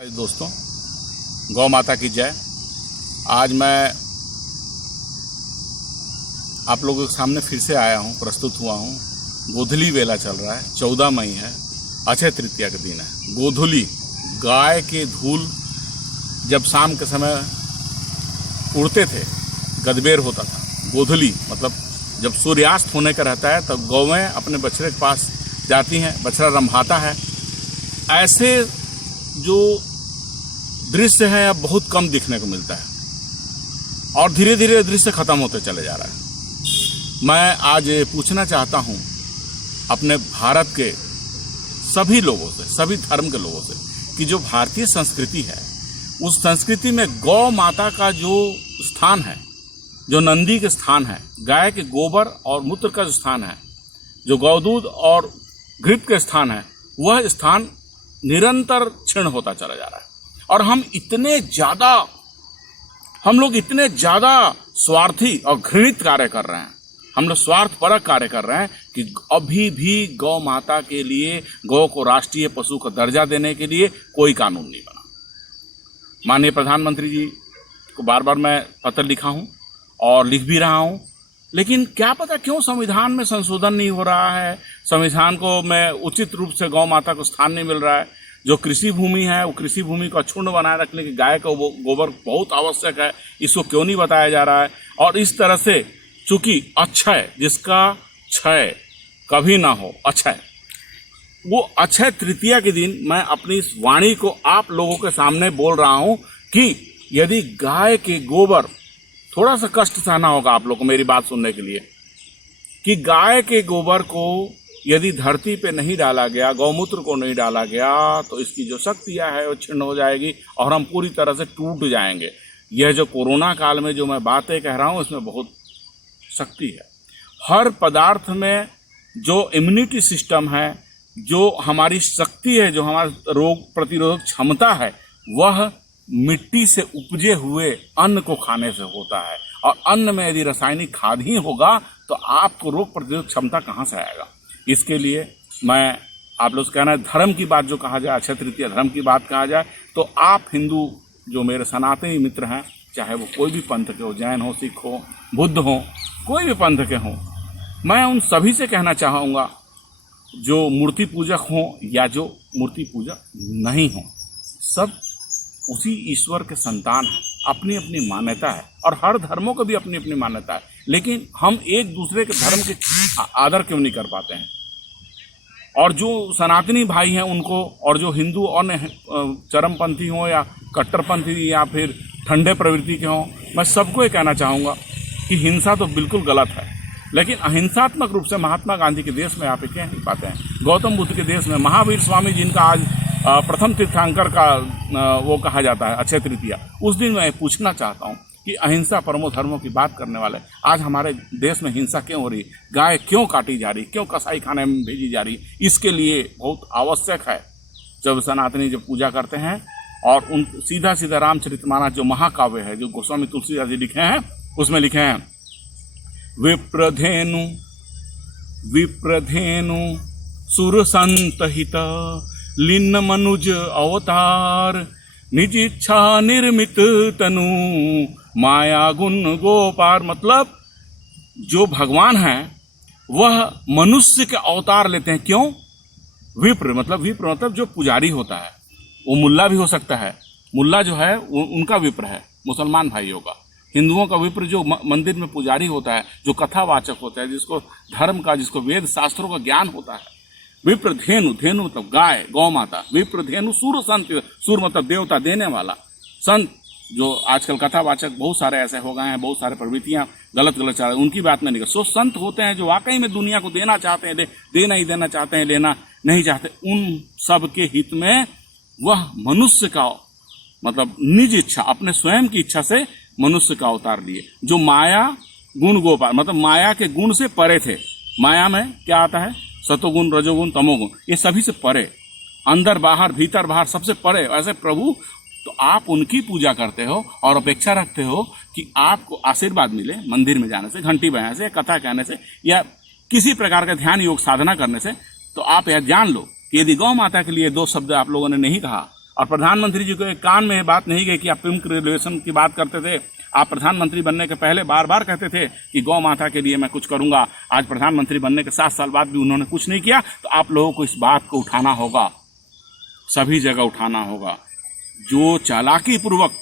दोस्तों, गौ माता की जय। आज मैं आप लोगों के सामने फिर से आया हूँ, प्रस्तुत हुआ हूँ। गोधूली वेला चल रहा है, 14 मई है, अक्षय तृतीया का दिन है। गोधूली, गाय के धूल जब शाम के समय उड़ते थे, गदबेर होता था। गोधूली मतलब जब सूर्यास्त होने का रहता है तब गौएं अपने बछड़े के पास जाती हैं, बछड़ा रंभाता है। ऐसे जो दृश्य है अब बहुत कम दिखने को मिलता है और धीरे धीरे दृश्य खत्म होते चले जा रहा है। मैं आज पूछना चाहता हूं अपने भारत के सभी लोगों से, सभी धर्म के लोगों से, कि जो भारतीय संस्कृति है उस संस्कृति में गौ माता का जो स्थान है, जो नंदी के स्थान है, गाय के गोबर और मूत्र का जो स्थान है, जो गौदूध और घृत के स्थान है, वह स्थान निरंतर क्षीण होता चला जा रहा है। और हम लोग इतने ज्यादा स्वार्थी और घृणित कार्य कर रहे हैं, हम लोग स्वार्थपरक कार्य कर रहे हैं कि अभी भी गौ माता के लिए, गौ को राष्ट्रीय पशु का दर्जा देने के लिए कोई कानून नहीं बना। माननीय प्रधानमंत्री जी को बार बार मैं पत्र लिखा हूं और लिख भी रहा हूं, लेकिन क्या पता क्यों संविधान में संशोधन नहीं हो रहा है, संविधान को में उचित रूप से गौ माता को स्थान नहीं मिल रहा है। जो कृषि भूमि है वो कृषि भूमि को अक्षुण्ण बनाए रखने के गाय का गोबर बहुत आवश्यक है, इसको क्यों नहीं बताया जा रहा है। और इस तरह से चूंकि अक्षय, जिसका क्षय कभी ना हो, अक्षय, वो अक्षय तृतीया के दिन मैं अपनी इस वाणी को आप लोगों के सामने बोल रहा हूं कि यदि गाय के गोबर, थोड़ा सा कष्ट सहना होगा आप लोग को मेरी बात सुनने के लिए, कि गाय के गोबर को यदि धरती पे नहीं डाला गया, गौमूत्र को नहीं डाला गया, तो इसकी जो शक्तियां है वो छिन्न हो जाएगी और हम पूरी तरह से टूट जाएंगे। यह जो कोरोना काल में जो मैं बातें कह रहा हूं इसमें बहुत शक्ति है। हर पदार्थ में जो इम्यूनिटी सिस्टम है, जो हमारी शक्ति है, जो हमारा रोग प्रतिरोधक क्षमता है, वह मिट्टी से उपजे हुए अन्न को खाने से होता है। और अन्न में यदि रासायनिक खाद ही होगा तो आपको रोग प्रतिरोधक क्षमता कहाँ से आएगा। इसके लिए मैं आप लोग से कहना है, धर्म की बात जो कहा जाए, अक्षय तृतीया धर्म की बात कहा जाए, तो आप हिंदू जो मेरे सनातनी मित्र हैं, चाहे वो कोई भी पंथ के हो, जैन हो, सिख हो, बुद्ध हो, कोई भी पंथ के हो, मैं उन सभी से कहना चाहूँगा, जो मूर्ति पूजक हों या जो मूर्ति पूजक नहीं हों, सब उसी ईश्वर के संतान हैं। अपनी अपनी मान्यता है और हर धर्मों को भी अपनी अपनी मान्यता है, लेकिन हम एक दूसरे के धर्म के आदर क्यों नहीं कर पाते हैं। और जो सनातनी भाई हैं उनको, और जो हिंदू अन्य चरमपंथी हों या कट्टरपंथी या फिर ठंडे प्रवृत्ति के हों, मैं सबको ये कहना चाहूँगा कि हिंसा तो बिल्कुल गलत है, लेकिन अहिंसात्मक रूप से महात्मा गांधी के देश में आप कह नहीं पाते हैं। गौतम बुद्ध के देश में महावीर स्वामी, जिनका आज प्रथम तीर्थंकर का वो कहा जाता है अक्षय तृतीया, उस दिन मैं पूछना चाहता हूँ कि अहिंसा परमो धर्मों की बात करने वाले आज हमारे देश में हिंसा क्यों हो रही, गाय क्यों काटी जा रही, क्यों कसाई खाने में भेजी जा रही। इसके लिए बहुत आवश्यक है, जब सनातनी जब पूजा करते हैं और उन सीधा सीधा रामचरितमानस जो महाकाव्य है, जो गोस्वामी तुलसीदास जी लिखे हैं, उसमें लिखे हैं, विप्रधेनु सुर संतहित लीन मनुज अवतार, निज इच्छा निर्मित तनु माया गुण गोपार। मतलब जो भगवान है वह मनुष्य के अवतार लेते हैं। क्यों? विप्र मतलब जो पुजारी होता है, वो मुल्ला भी हो सकता है। मुल्ला जो है उनका विप्र है, मुसलमान भाइयों का। हिंदुओं का विप्र जो मंदिर में पुजारी होता है, जो कथावाचक होता है, जिसको धर्म का, जिसको वेद शास्त्रों का ज्ञान होता है। विप्रधेनु, धेनु मतलब गाय, गौ माता। विप्रधेनु सूर संत, सूर मतलब देवता देने वाला। संत जो आजकल कथावाचक बहुत सारे ऐसे हो गए हैं, बहुत सारे प्रवृत्तियां गलत चल रही, उनकी बात में नहीं कर। सो संत होते हैं जो वाकई में दुनिया को देना चाहते हैं, देना ही देना चाहते हैं, लेना नहीं चाहते। उन सब के हित में वह मनुष्य का मतलब निज इच्छा, अपने स्वयं की इच्छा से मनुष्य का अवतार लिए, जो माया गुण गोपाल मतलब माया के गुण से परे थे। माया में क्या आता है? सतोगुण, रजोगुण, तमोगुण, ये सभी से परे, अंदर बाहर, भीतर बाहर, सबसे परे ऐसे प्रभु। तो आप उनकी पूजा करते हो और अपेक्षा रखते हो कि आपको आशीर्वाद मिले मंदिर में जाने से, घंटी बजाने से, कथा कहने से, या किसी प्रकार का ध्यान योग साधना करने से। तो आप यह जान लो कि यदि गौ माता के लिए दो शब्द आप लोगों ने नहीं कहा और प्रधानमंत्री जी को एक कान में ये बात नहीं गई कि आप पिंक रिजर्वेशन की बात करते थे। आप प्रधानमंत्री बनने के पहले बार बार कहते थे कि गौ माता के लिए मैं कुछ करूंगा। आज प्रधानमंत्री बनने के 7 साल बाद भी उन्होंने कुछ नहीं किया। तो आप लोगों को इस बात को उठाना होगा, सभी जगह उठाना होगा। जो चालाकी पूर्वक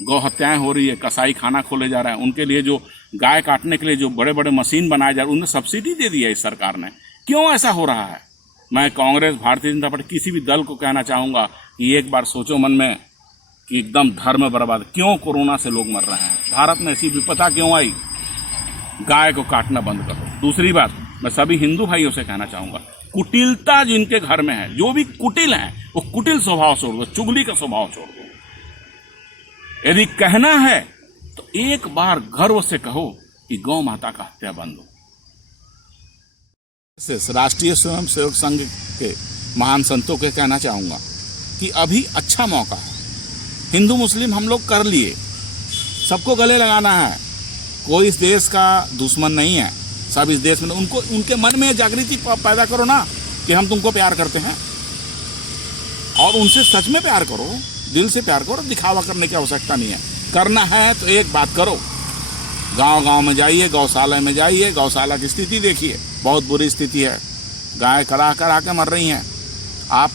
गौ हत्याएं हो रही है, कसाई खाना खोले जा रहे हैं, उनके लिए जो गाय काटने के लिए जो बड़े बड़े मशीन बनाए जा रहे हैं, उनमें सब्सिडी दे दी है इस सरकार ने। क्यों ऐसा हो रहा है? मैं कांग्रेस, भारतीय जनता पार्टी, किसी भी दल को कहना चाहूंगा कि एक बार सोचो मन में कि एकदम धर्म बर्बाद। क्यों कोरोना से लोग मर रहे हैं? भारत में ऐसी विपदा क्यों आई? गाय को काटना बंद करो। दूसरी बात, मैं सभी हिंदू भाइयों से कहना चाहूंगा, कुटिलता जिनके घर में है, जो भी कुटिल है, वो कुटिल स्वभाव छोड़ दो, चुगली का स्वभाव छोड़ दो। यदि कहना है तो एक बार गर्व से कहो कि गौ माता का हत्या बंद हो। राष्ट्रीय स्वयंसेवक संघ के महान संतों के कहना चाहूंगा कि अभी अच्छा मौका है। हिंदू मुस्लिम हम लोग कर लिए, सबको गले लगाना है। कोई इस देश का दुश्मन नहीं है, सब इस देश में। उनको, उनके मन में जागृति पैदा करो ना कि हम तुमको प्यार करते हैं, और उनसे सच में प्यार करो, दिल से प्यार करो। दिखावा करने की आवश्यकता नहीं है। करना है तो एक बात करो, गांव गांव में जाइए, गौशाला में जाइए, गौशाला की स्थिति देखिए, बहुत बुरी स्थिति है। गाय करा करा के मर रही हैं। आप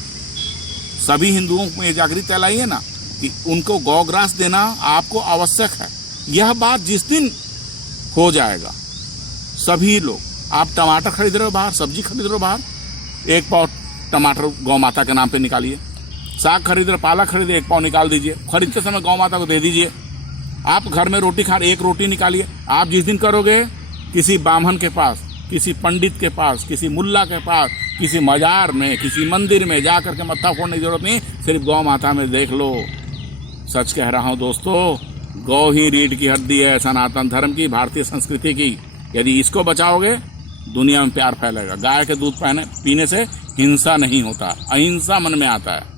सभी हिंदुओं में जागृति फैलाइए ना कि उनको गौग्रास देना आपको आवश्यक है। यह बात जिस दिन हो जाएगा, सभी लोग, आप टमाटर खरीद रहे हो बाहर, सब्जी खरीद रहे हो बाहर, 1 पाव टमाटर गौ माता के नाम पे निकालिए। साग खरीद रहे, पालक खरीदे, 1 पाव निकाल दीजिए, खरीदते समय गौ माता को दे दीजिए। आप घर में रोटी खा रहे, 1 रोटी निकालिए। आप जिस दिन करोगे, किसी ब्राह्मण के पास, किसी पंडित के पास, किसी मुल्ला के पास, किसी मजार में, किसी मंदिर में जा करके मत्था फोड़ने की जरूरत नहीं, सिर्फ गौ माता में देख लो। सच कह रहा हूं दोस्तों, गौ ही रीढ़ की हड्डी है सनातन धर्म की, भारतीय संस्कृति की। यदि इसको बचाओगे, दुनिया में प्यार फैलेगा। गाय के दूध पीने से हिंसा नहीं होता, अहिंसा मन में आता है।